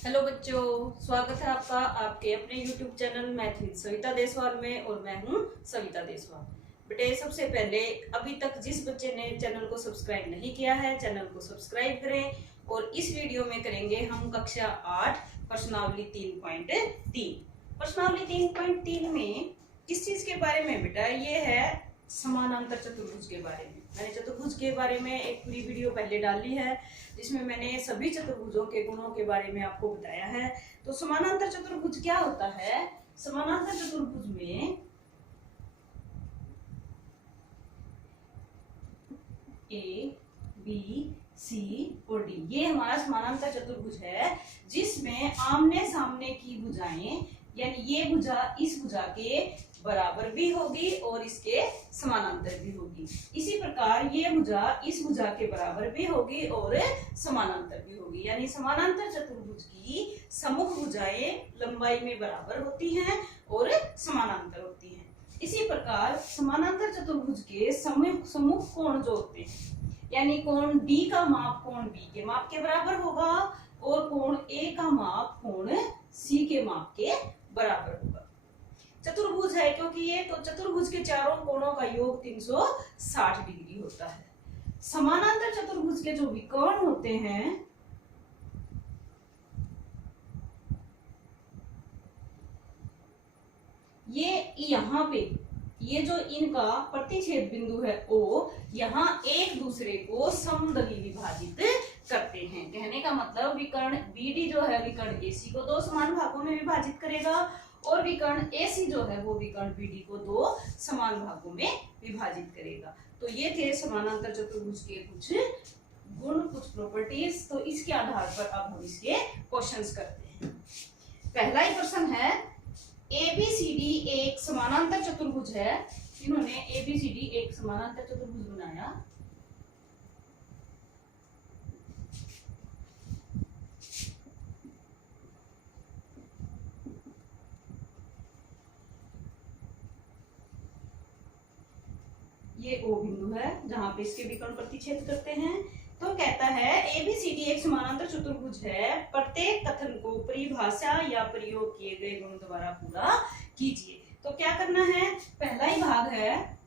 Hello बच्चों, स्वागत है आपका आपके अपने YouTube channel math with Savita Deswal में। और मैं हूं सविता देसवाल। बेटे, सबसे पहले अभी तक जिस बच्चे ने चैनल को सब्सक्राइब नहीं किया है, चैनल को सब्सक्राइब करें। और इस वीडियो में करेंगे हम कक्षा 8 प्रश्नावली 3.3। प्रश्नावली 3.3 में किस चीज के बारे में बेटा? ये है समानांतर चतुर्भुज के बारे में। मैंने चतुर्भुज के बारे में एक पूरी वीडियो पहले डाली है जिसमें मैंने सभी चतुर्भुजों के गुणों के बारे में आपको बताया है। तो समानांतर चतुर्भुज क्या होता है? समानांतर चतुर्भुज में ए, बी, सी और डी, ये हमारा समानांतर चतुर्भुज है जिसमें आमने सामने की भुजाएं, यानी ये भुजा इस भुजा के बराबर भी होगी और इसके समानांतर भी होगी। इसी प्रकार ये भुजा इस भुजा के बराबर भी होगी और समानांतर भी होगी। यानी समानांतर चतुर्भुज की सम्मुख भुजाएं लंबाई में बराबर होती हैं और समानांतर होती हैं। इसी प्रकार समानांतर चतुर्भुज के सम्मुख कोण जो होते हैं, यानी कोण डी का माप कोण बी के माप के बराबर होगा और कोण ए का माप कोण सी के माप के बराबर होगा। चतुर्भुज है क्योंकि ये, तो चतुर्भुज के चारों कोणों का योग 360 डिग्री होता है। समानांतर चतुर्भुज के जो विकर्ण होते हैं ये यहाँ पे, ये जो इनका प्रतिच्छेद बिंदु है O, यहाँ एक दूसरे को समदली विभाजित करते हैं। कहने का मतलब विकर्ण BD जो है विकर्ण AC को दो समान भागों में विभाजित करेगा और विकर्ण AC जो है वो विकर्ण BD को दो समान भागों में विभाजित करेगा। तो ये थे समानांतर चतुर्भुज के कुछ गुण, कुछ प्रॉपर्टीज। तो इसके आधार पर अब हम इसके क्वेश्चंस करते हैं। पहला ही प्रश्न है, ABCD एक समानांतर चतुर्भुज है। इन्होंने ABCD एक समानांतर चतुर्भुज बनाया। ये O बिंदु है जहां पे इसके विकर्ण प्रतिच्छेद करते हैं। तो कहता है ABCD एक समानांतर चतुर्भुज है, प्रत्येक कथन को परिभाषा या प्रयोग किए गए गुण द्वारा पूरा कीजिए। तो क्या करना है? पहला ही भाग है,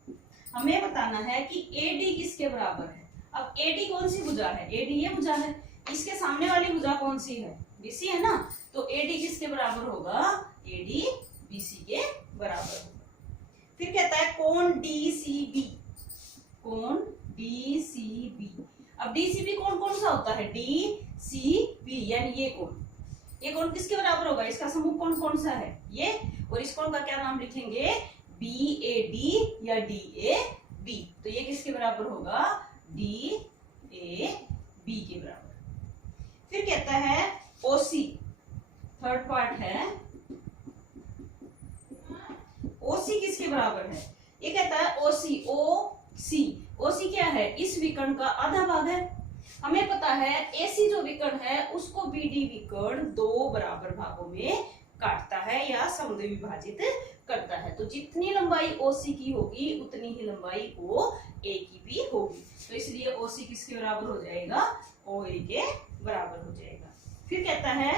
हमें बताना है कि AD किसके बराबर है। अब AD कौन सी भुजा है? AD ये भुजा है। इसके सामने वाली भुजा कौन सी है? BC है ना। तो AD किसके बराबर होगा? AD BC के बराबर होगा। फिर कहता है कोण DCB, कोण DCB। अब DCB कोण कौन सा होता है? DCB, यानी ये कोण किसके बराबर होगा? इसका समूह कोण कौन सा है? ये। और इस कोण का क्या नाम लिखेंगे? BAD या DAB। तो ये किसके बराबर होगा? DAB के बराबर। फिर कहता है OC, थर्ड पार्ट है, OC किसके बराबर है? ये कहता है OC क्या है? इस विकर्ण का आधा भाग है। हमें पता है AC जो विकर्ण है उसको BD विकर्ण दो बराबर भागों में काटता है या समद्वि विभाजित करता है। तो जितनी लंबाई OC की होगी उतनी ही लंबाई OA की भी होगी। तो इसलिए OC किसके बराबर हो जाएगा? OA के बराबर हो जाएगा। फिर कहता है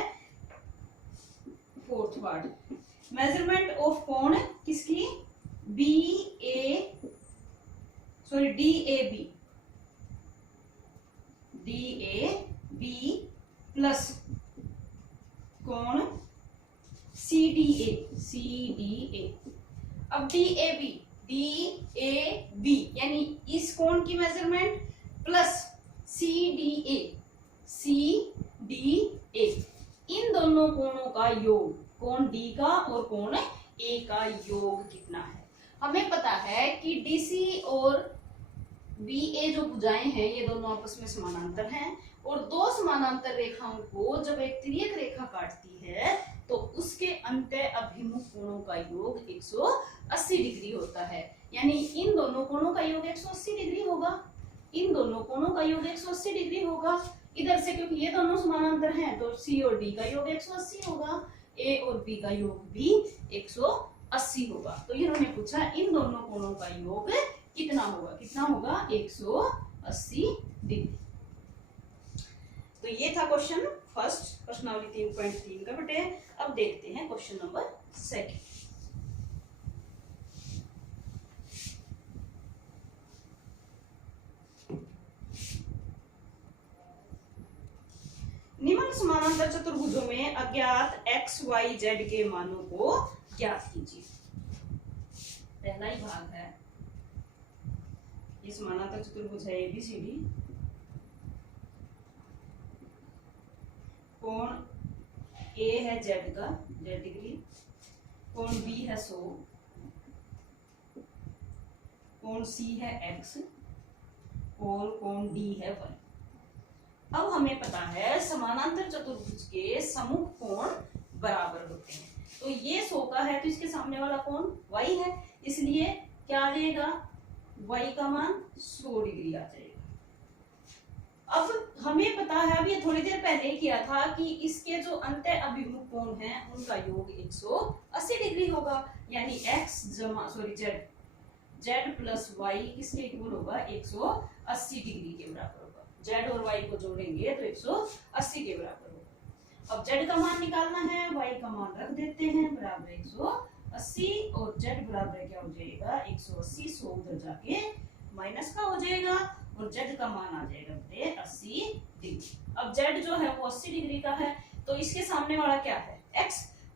फोर्थ वर्ड, मेजरमेंट ऑफ कोण किसकी? DAB प्लस कोण CDA। अब DAB यानी इस कोण की मेजरमेंट प्लस CDA, इन दोनों कोणों का योग, कोण D का और कोण A का योग कितना है? हमें पता है कि DC और BA जो भुजाएं हैं ये दोनों आपस में समानांतर हैं और दो समानांतर रेखाओं को जब एक तिर्यक रेखा काटती है तो उसके अंत्य अभिमुख कोणों का योग 180 डिग्री होता है। यानी इन दोनों कोणों का योग 180 डिग्री होगा। इन दोनों कोणों का योग 180 डिग्री होगा। इधर से क्योंकि ये दोनों समानांतर हैं तो C और D का योग 180 होगा, A और B का योग भी 180 होगा। तो इन्होंने पूछा इन दोनों कोणों का योग कितना होगा? 180 डिग्री। तो ये था क्वेश्चन फर्स्ट, प्रश्नावली 3.3 का बेटे। अब देखते हैं क्वेश्चन नंबर सेकंड। निम्न समानांतर चतुर्भुजों में अज्ञात x, y, z के मानों को ज्ञात कीजिए। पहला ही भाग है, ये समानांतर चतुर्भुज है ABCD। कोण A है Z का, Z डिग्री, कोण B है 100, कोण C है x और कोण D है y। अब हमें पता है समानांतर चतुर्भुज के सम्मुख कोण बराबर होते हैं। तो ये 100 का है तो इसके सामने वाला कोण y है, इसलिए क्या आ जाएगा, y का मान 100 डिग्री आ जाएगा। अब हमें पता है, अब ये थोड़ी देर पहले ही किया था कि इसके जो अंत अभिमुख कोण हैं उनका योग 180 डिग्री होगा, यानी z प्लस y किसके इक्वल होगा, 180 डिग्री के बराबर होगा। z और y को जोड़ेंगे तो 180 के बराबर होगा। अब z का मान निकालना है, y का मान रख देते हैं बराबर 180 और z बराबर क्या हो जाएगा, 180, 100 उधर जाके माइनस का हो जाएगा और z का मान आ जाएगा 80 डिग्री। अब z जो है वो 80 डिग्री का है, तो इसके सामने वाला क्या है, x,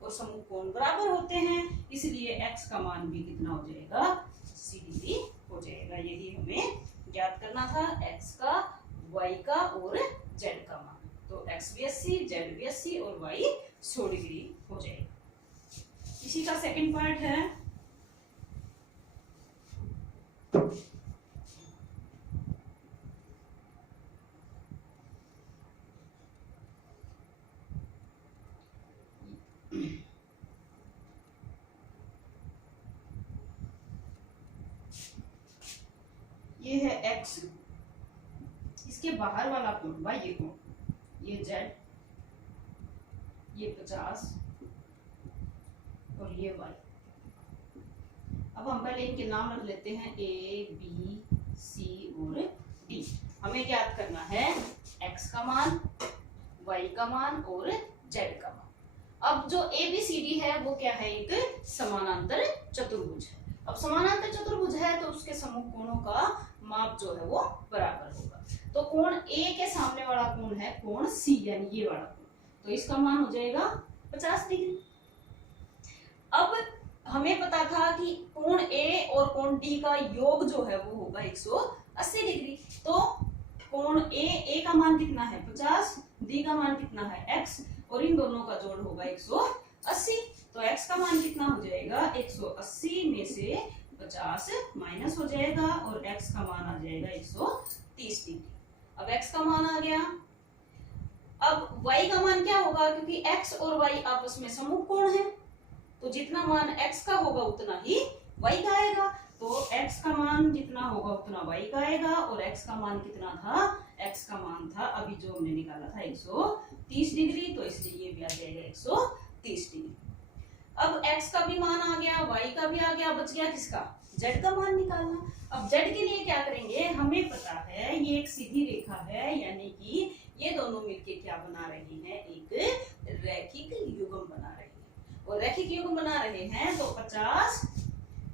और सम्मुख कोण बराबर होते हैं, इसलिए x का मान भी कितना हो जाएगा, 80 डिग्री हो जाएगा। यही हमें ज्ञात करना था, x का, y का और z का मान। तो x भी 80, z भी 80 और y 100 डिग्री हो जाएगा। इसी का सेकंड पार्ट है, ये है x, इसके बाहर वाला कोण y, ये कोण, ये z, ये 50 और ये y। अब हम पहले इनके नाम रख लेते हैं A, B, C और D। हमें ज्ञात करना है x का मान, y का मान और z का मान। अब जो ABCD है वो क्या है, एक समानांतर चतुर्भुज है। अब समानांतर चतुर्भुज है तो उसके सम्मुख कोणों का माप जो है वो बराबर होगा। तो कोण A के सामने वाला कोण है कोण C, यानी ये वाला कोण, तो इसका मान हो जाएगा 50 डिग्री। अब हमें पता था कि कोण A और कोण D का योग जो है वो होगा 180 डिग्री। तो कोण A का मान कितना है 50, D का मान कितना है x, और इन दोनों का जोड़ होगा 180। तो x का मान कितना हो जाएगा, 180 में से 50 माइनस हो जाएगा और x का मान आ जाएगा 130 डिग्री। अब x का मान आ गया। अब y का मान क्या होगा, क्योंकि x और y आपस में सम्मुख कोण है, तो जितना मान x का होगा उतना ही y का आएगा। तो x का मान जितना होगा उतना y का आएगा। और x का मान कितना था, x का मान था अभी जो हमने निकाला था 130 डिग्री, तो इसलिए ये भी आ जाएगा 130 डिग्री। अब x का भी मान आ गया, y का भी आ गया, बच गया किसका, z का मान निकालना। अब z के लिए क्या करेंगे, हमें पता है ये एक सीधी रेखा है, यानी कि ये दोनों मिलके क्या बना रही हैं, एक रैखिक युग्म बना रही है। और रैखिक युग्म बना रहे हैं तो 50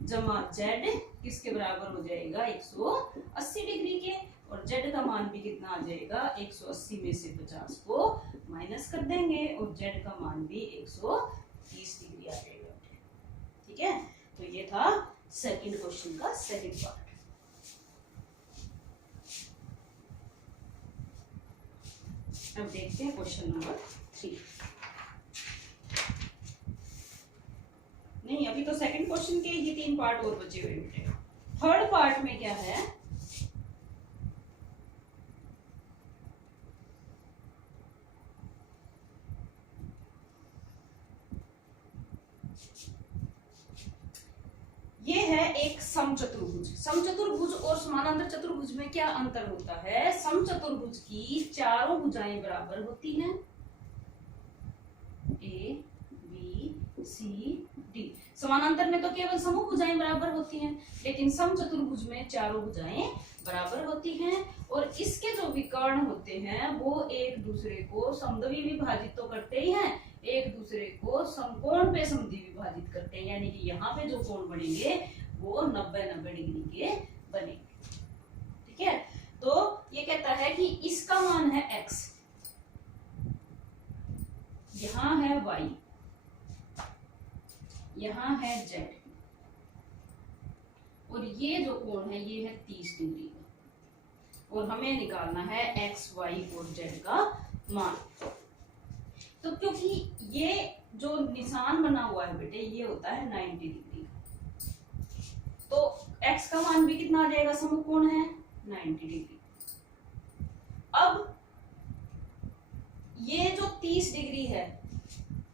जमा z किसके बराबर हो जाएगा, 180 डिग्री के। और z का मान भी कितना आ जाएगा, 180 में से 50 को माइनस कर देंगे और z का मान भी 130 डिग्री आ जाएगा। ठीक है, तो ये था सेकंड क्वेश्चन का सेकंड पार्ट। अब देखते हैं क्वेश्चन नंबर 3। नहीं, अभी तो सेकंड क्वेश्चन के ही 3 पार्ट और बचे हुए हैं। थर्ड पार्ट में क्या है, ये है एक समचतुर्भुज। समचतुर्भुज और समानांतर चतुर्भुज में क्या अंतर होता है, समचतुर्भुज की चारों भुजाएं बराबर होती हैं, A, B, सी डी। समानांतर में तो केवल समूह भुजाएं बराबर होती हैं, लेकिन समचतुर्भुज में चारों भुजाएं बराबर होती हैं। और इसके जो विकर्ण होते हैं वो एक दूसरे को समद्वि विभाजित तो करते ही हैं, एक दूसरे को समकोण पे समद्वि विभाजित करते हैं, यानी कि यहाँ पे जो कोण बनेंगे वो 90-90 डिग्री के बनेंगे। ठीक है, तो ये कहता है कि इसका मान है x, यहां है y, यहां है z, और ये जो कोण है ये है 30 डिग्री का, और हमें निकालना है x, y और z का मान। तो क्योंकि ये जो निशान बना हुआ है बेटे ये होता है 90 डिग्री का, तो x का मान भी कितना आ जाएगा, समकोण है 90 डिग्री। अब ये जो 30 डिग्री है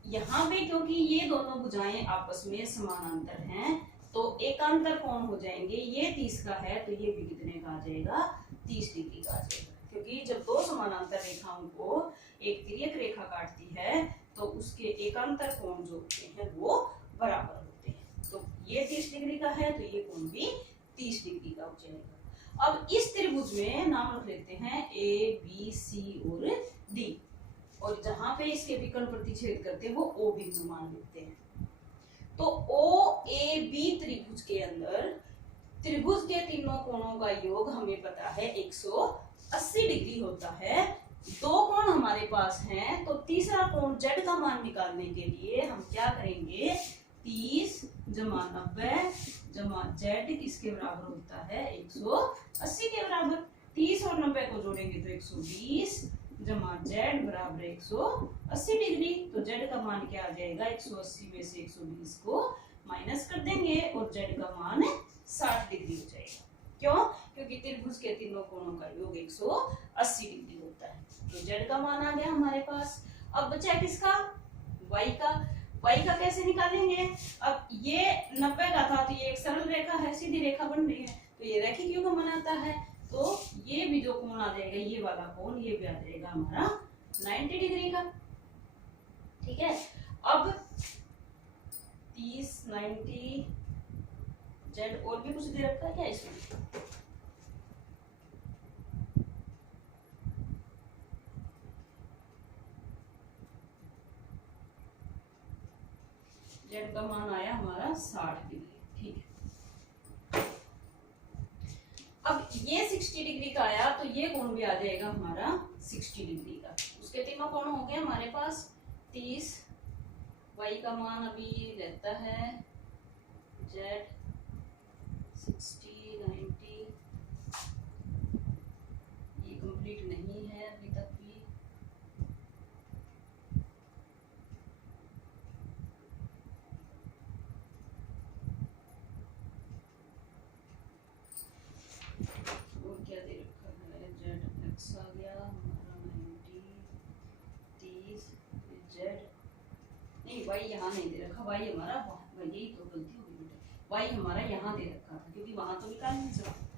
यहाँ पे, क्योंकि ये दोनों भुजाएं आपस में समानांतर हैं तो एकांतर कोण हो जाएंगे। ये 30 का है तो ये भी कितने का आ जाएगा, 30 डिग्री का आ जाएगा, क्योंकि जब दो समानांतर रेखाओं को एक तिर्यक रेखा काटती है तो उसके एकांतर कोण जो होते हैं वो बराबर होते हैं। तो ये 30 डिग्री का है तो ये कोण भी 30 डिग्री का हो जाएगा। अब इस त्रिभुज में नाम रख लेते हैं ए, बी, सी और डी, और जहां पे इसके विकर्ण प्रतिच्छेद करते हैं वो ओ बिंदु मान लेते हैं। तो ओ ए बी त्रिभुज के अंदर त्रिभुज के तीनों कोणों का योग हमें पता है 180 डिग्री होता है। दो कोण हमारे पास हैं, तो तीसरा कोण z का मान निकालने के लिए हम क्या करेंगे, 30 जमा 90 जमा z किसके बराबर होता है, 180 के बराबर। 30 और 90 को जोड़ेंगे तो 120 जमा z बराबर 180 डिग्री। तो z का मान क्या आ जाएगा, 180 में से 120 को माइनस कर देंगे और z का मान 60 डिग्री हो जाएगा। क्यों, क्योंकि त्रिभुज के तीनों कोणों का योग 180 डिग्री होता है। तो z का मान आ गया हमारे पास। अब बचा किसका, y का। y का कैसे निकालेंगे, अब ये 90 का था तो ये एक सरल रेखा है, सीधी रेखा बन रही है, तो ये रैखिक योग बनाता है, तो ये भी जो कोण आ जाएगा, ये वाला कोण, ये भी आ जाएगा हमारा 90 डिग्री का। ठीक है, अब 30 90 z और भी कुछ दे रखा है क्या इसमें, z का मान आया हमारा 60 डिग्री। ठीक है, अब ये 60 डिग्री का आया तो ये कोण भी आ जाएगा हमारा 60 डिग्री का। उसके तीनों कोण हो गए हमारे पास 30, y का मान अभी रहता है z 60 90, ये कंप्लीट नहीं है अभी तक भी। और क्या दे रखा है, z x आ गया हमारा 90 30 z, नहीं y यहाँ नहीं दे रखा, y हमारा यही तो गलती हो गई, y हमारा यहाँ दे रखा था क्योंकि वहां तो निकाल नहीं सकता।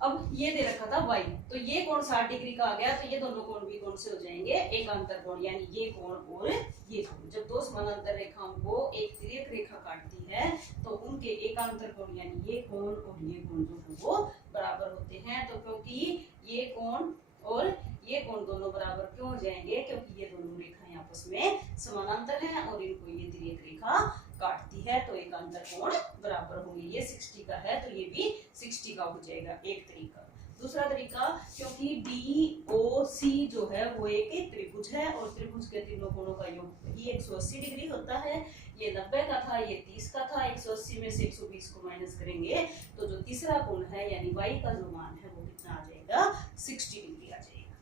अब ये दे रखा था y, तो ये कोण 60 डिग्री का आ गया, तो ये दोनों कोण भी कौन से हो जाएंगे, एकांतर कोण, यानी ये कोण और ये कोण। जब दो समानांतर रेखाओं को एक तिर्यक रेखा काटती है तो उनके एकांतर कोण यानी ये कोण और ये कोण जो है वो बराबर होते हैं। तो क्योंकि ये कोण और ये कोण दोनों बराबर क्यों हो जाएंगे, क्योंकि ये दोनों रेखाएं आपस में समानांतर हैं और इनको ये तिर्यक रेखा काटती है, तो एकांतर कोण बराबर होंगे। ये 60 का है तो ये भी 60 का हो जाएगा, एक तरीका। दूसरा तरीका, क्योंकि DOC जो है वो एक त्रिभुज है और त्रिभुज के तीनों कोणों का योग ही 180 डिग्री होता है। ये 90 का था, ये 30 का था, 180 में से 120 को माइनस करेंगे तो जो तीसरा कोण है यानी y का जो मान है वो कितना आ जाएगा, 60 डिग्री आ जाएगा।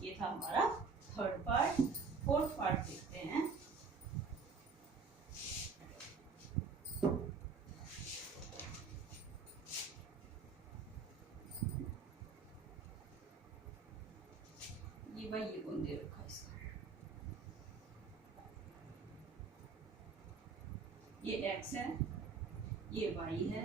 ये था हमारा थर्ड पार्ट। फोर्थ पार्ट देखते हैं। ये कोण दे रखा है इसका, ये x है, ये y है,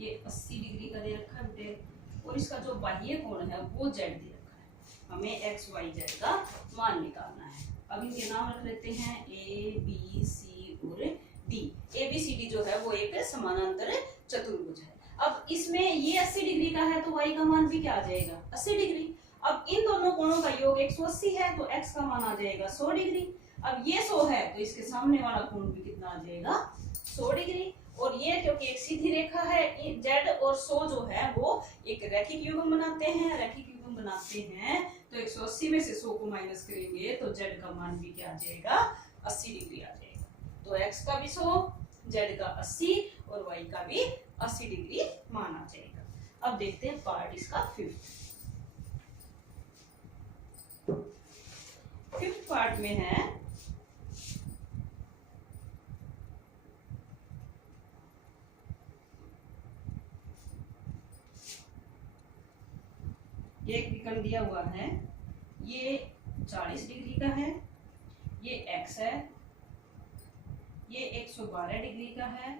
ये 80 डिग्री का दे रखा है बेटे, और इसका जो बाह्य कोण है वो z दे रखा है। हमें x y z का मान निकालना है। अब इनके नाम रख लेते हैं ए बी सी और D. A B C D जो है वो एक समानांतर चतुर्भुज है। अब इसमें ये 80 डिग्री का है तो y का मान भी क्या आ जाएगा 80 डिग्री। अब इन दोनों कोणों का योग 180 है तो x का मान आ जाएगा 100 डिग्री। अब ये 100 है तो इसके सामने वाला कोण भी कितना आ जाएगा 100 डिग्री। और ये क्योंकि एक सीधी रेखा है z और 100 जो है वो एक रैखिक युग्म बनाते हैं। रैखिक युग्म बनाते हैं तो 180 में से 100 को माइनस करेंगे तो z का मान भी क्या आ जाएगा 80 डिग्री आ जाएगा। तो x का भी 100, z का 80 और y का भी 80 डिग्री मान आ जाएगा। अब देखते हैं पार्ट इसका फिफ्थ पार्ट में है एक विकर्ण दिया हुआ है, ये 40 डिग्री का है, ये x है, ये 112 डिग्री का है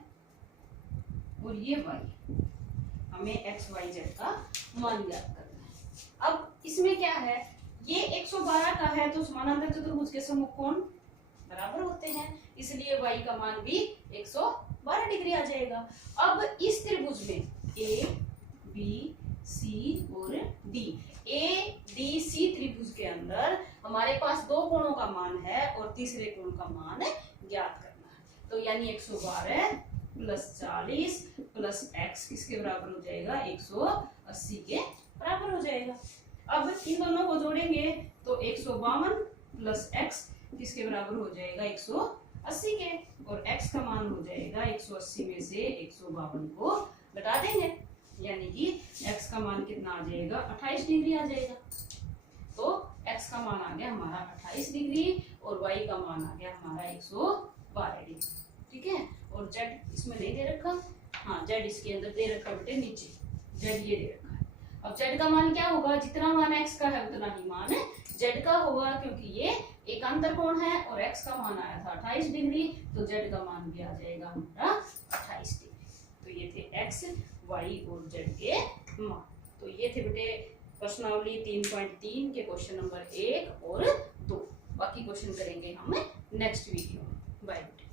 और ये y। हमें x y z का मान ज्ञात करना है। अब इसमें क्या है, ये 112 का है तो समानांतर चतुर्भुज के सम्मुख कोण बराबर होते हैं, इसलिए y का मान भी 112 डिग्री आ जाएगा। अब इस त्रिभुज में a b c और d, a d c त्रिभुज के अंदर हमारे पास दो कोणों का मान है और तीसरे कोण का मान ज्ञात करना है। तो यानी 112 प्लस 40 प्लस x किसके बराबर हो जाएगा 180 के बराबर हो जाएगा। अब इन दोनों को जोड़ेंगे तो 152 प्लस x किसके बराबर हो जाएगा 180 के, और x का मान हो जाएगा 180 में से 152 को घटा देंगे, यानी कि x का मान कितना आ जाएगा 28 डिग्री आ जाएगा। तो x का मान आ गया हमारा 28 डिग्री और y का मान आ गया हमारा 112 डिग्री। ठीक है, और z इसमें नहीं दे रखा, हाँ z इसके अंदर दे रखा बेटे नीचे, z ये दे रखा है। अब z का मान क्या होगा, जितना मान x का है उतना ही मान z का होगा, क्योंकि ये एकांतर कोण है और x का मान आया था 28 डिग्री तो z का मान भी आ जाएगा हमारा 28 डिग्री। तो ये थे x y और z के मान। तो ये थे बेटे प्रश्नावली 3.3 के क्वेश्चन नंबर 1 और 2। बाकी क्वेश्चन करेंगे हम नेक्स्ट वीडियो में। बाय बेटे।